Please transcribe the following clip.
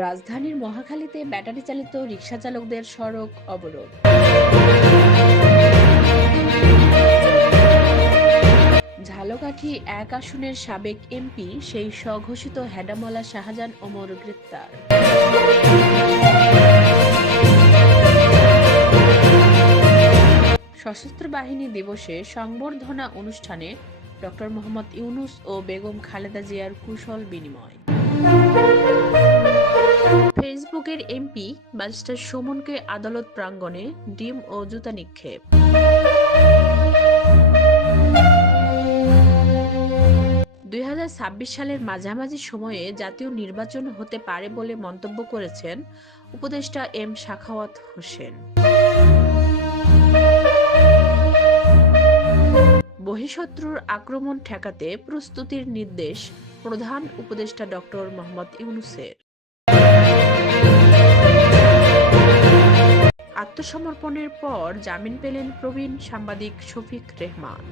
রাজধানীর মহাখালীতে ব্যাটারি চালিত রিকশা চালকদের সড়ক অবরোধ। ঝালকাঠি ১ আসনের সাবেক এমপি সেই স্বঘোষিত হেডামলা শাহজাহান ওমর গ্রেপ্তার। সশস্ত্র বাহিনী দিবসে সংবর্ধনা অনুষ্ঠানে ডক্টর মোহাম্মদ ইউনূস ও বেগম খালেদা জিয়ার কুশল বিনিময়। ফেসবুকের এমপি ব্যারিস্টার সুমনকে আদালত প্রাঙ্গণে ডিম ও জুতা নিক্ষেপ। ২০২৬ সালের মাঝামাঝি সময়ে জাতীয় নির্বাচন হতে পারে বলে মন্তব্য করেছেন উপদেষ্টা এম সাখাওয়াত হোসেন। বহিঃশত্রুর আক্রমণ ঠেকাতে প্রস্তুতির নির্দেশ প্রধান উপদেষ্টা ডক্টর মোহাম্মদ ইউনূসের। আত্মসমর্পণের পর জামিন পেলেন প্রবীণ সাংবাদিক শফিক রেহমান।